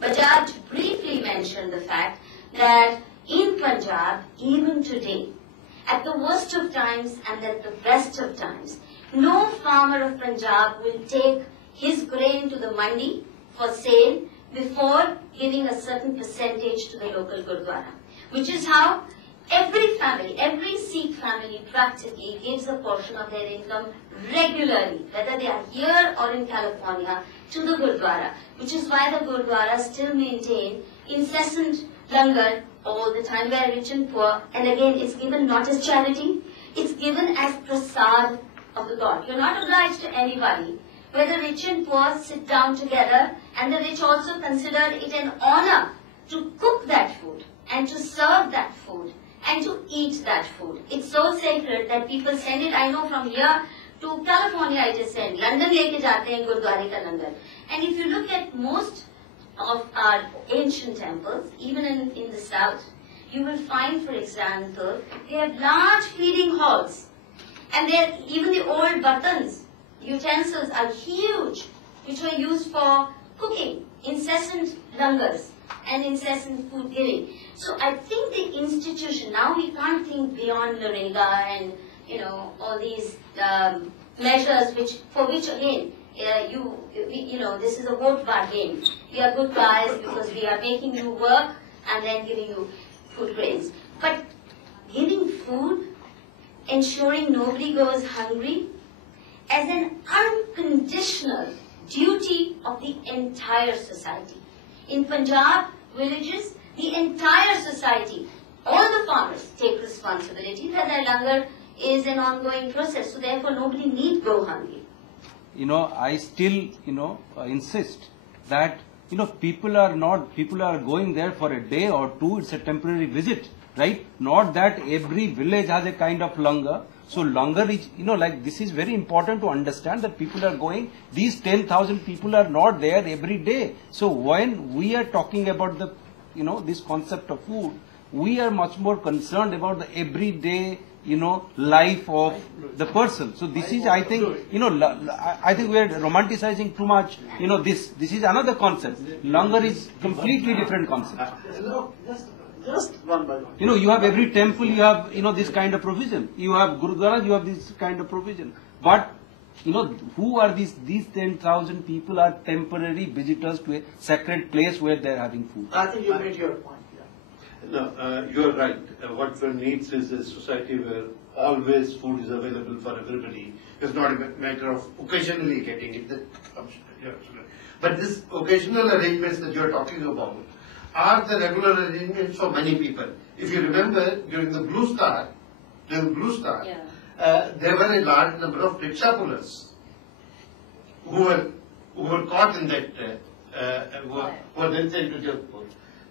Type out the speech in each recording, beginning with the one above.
Bajaj briefly mentioned the fact that in Punjab, even today, at the worst of times and at the best of times, no farmer of Punjab will take his grain to the mandi for sale before giving a certain percentage to the local Gurdwara, which is how every family, every Sikh family practically gives a portion of their income regularly, whether they are here or in California, to the Gurdwara, which is why the Gurdwara still maintain incessant langar all the time, where rich and poor, and again it's given not as charity, it's given as prasad of the God. You're not obliged to anybody. Where the rich and poor sit down together, and the rich also consider it an honor to cook that food and to serve that food and to eat that food. It's so sacred that people send it. I know from here to California it is sent. London leke jaate hain Gurdwara ka langar. And if you look at most of our ancient temples, even in the south, you will find, for example, they have large feeding halls. And even the old buttons, utensils are huge, which were used for cooking, incessant langars and incessant food giving. So I think the institution, now we can't think beyond Narega and, all these measures for which again, this is a vote bargain. We are good guys because we are making you work and then giving you food grains. But giving food, ensuring nobody goes hungry, as an unconditional duty of the entire society. In Punjab villages, the entire society, all the farmers take responsibility that their langar is an ongoing process. So therefore nobody need go hungry. I still, insist that, people are going there for a day or two. It's a temporary visit, right? Not that every village has a kind of langar. So langar is, this is very important to understand that people are going. These 10,000 people are not there every day. So when we are talking about the, this concept of food, we are much more concerned about the everyday, life of the person. So this is, I think, I think we are romanticizing too much. This is another concept. Langar is completely different concept. Just one by one. You have every temple, you have, this kind of provision. You have Gurudwaras, you have this kind of provision. But, who are these 10,000 people are temporary visitors to a sacred place where they are having food. I think you made your point. No, you are right. What one needs is a society where always food is available for everybody. It's not a matter of occasionally getting it. But this occasional arrangements that you are talking about are the regular arrangements for many people. If you remember, during the Blue Star, there were a large number of rickshaw pullers who were caught in that, who were then sent to jail.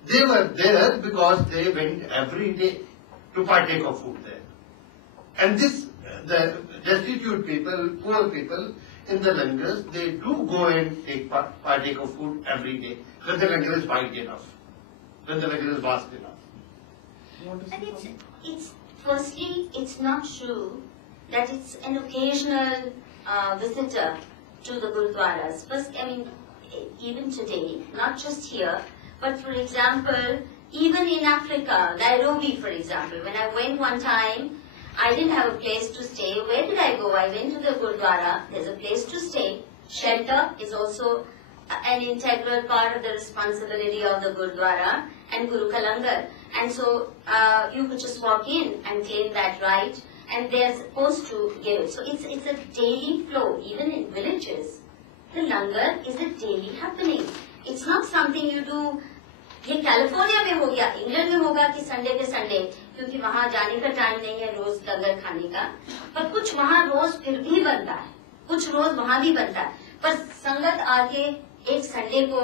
They were there because they went every day to partake of food there. And the destitute people, poor people in the langars, they do go and partake of food every day when the langar is wide enough, when the langar is vast enough. And firstly, it's not true that it's an occasional visitor to the Gurudwaras. First, even today, not just here, but for example, even in Africa, Nairobi for example, when I went one time, I didn't have a place to stay. Where did I go? I went to the Gurdwara. There's a place to stay. Shelter is also an integral part of the responsibility of the Gurdwara and Guru Kalangar. And so you could just walk in and claim that right, and they're supposed to give it. So it's a daily flow, even in villages. The langar is a daily happening. It's not something you do. ये California में हो गया, England में होगा कि Sunday के Sunday, क्योंकि वहाँ जाने का टाइम नहीं है रोज लंगर खाने का, पर कुछ वहाँ रोज फिर भी बनता है, कुछ रोज वहाँ भी बनता है, पर संगत आके एक संडे को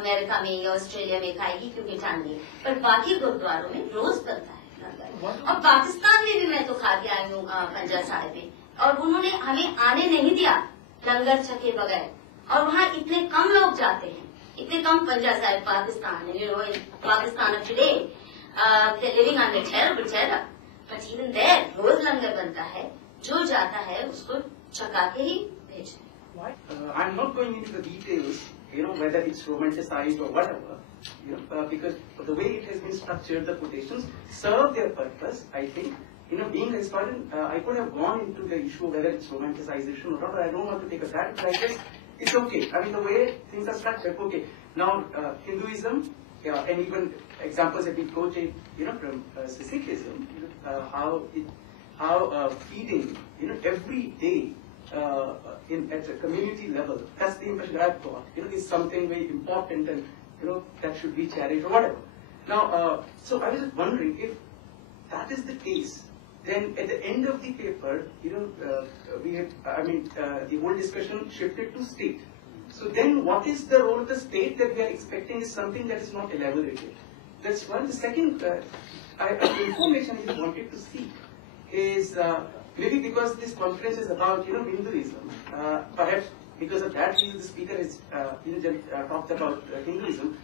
अमेरिका में या ऑस्ट्रेलिया में खाएगी क्योंकि टाइम नहीं, पर बाकी गुरुद्वारों में रोज बनता है लंगर। और पाकिस्तान में भी मैं तो खा के आई हूँ पंजा साहिब में, और उन्होंने हमें आने नहीं दिया लंगर छके बगैर, और वहाँ इतने कम लोग जाते हैं, इतने कम पंजा Sahib Pakistan, in Pakistan of today, they're living under terrible terror, but even there रोज लंगर बनता है, जो जाता है उसको छका के ही भेजते हैं। I'm not going into the details whether it's romanticized or whatever, because the way it has been structured, the quotations serve their purpose, I think. Being a historian, I could have gone into the issue whether it's romanticization or not, but I don't want to take a that, but I guess it's okay. I mean, the way things are structured, okay. Now, Hinduism, and even examples that we quoted, from Sikhism, how feeding, every day, at a community level, that's the impression I've got, is something very important and, that should be cherished or whatever. Now, so I was just wondering if that is the case, then at the end of the paper, we had, the whole discussion shifted to state. So then what is the role of the state that we are expecting is something that is not elaborated. That's one. The second information I wanted to see is maybe because this conference is about Hinduism, perhaps because of that reason the speaker has talked about Hinduism.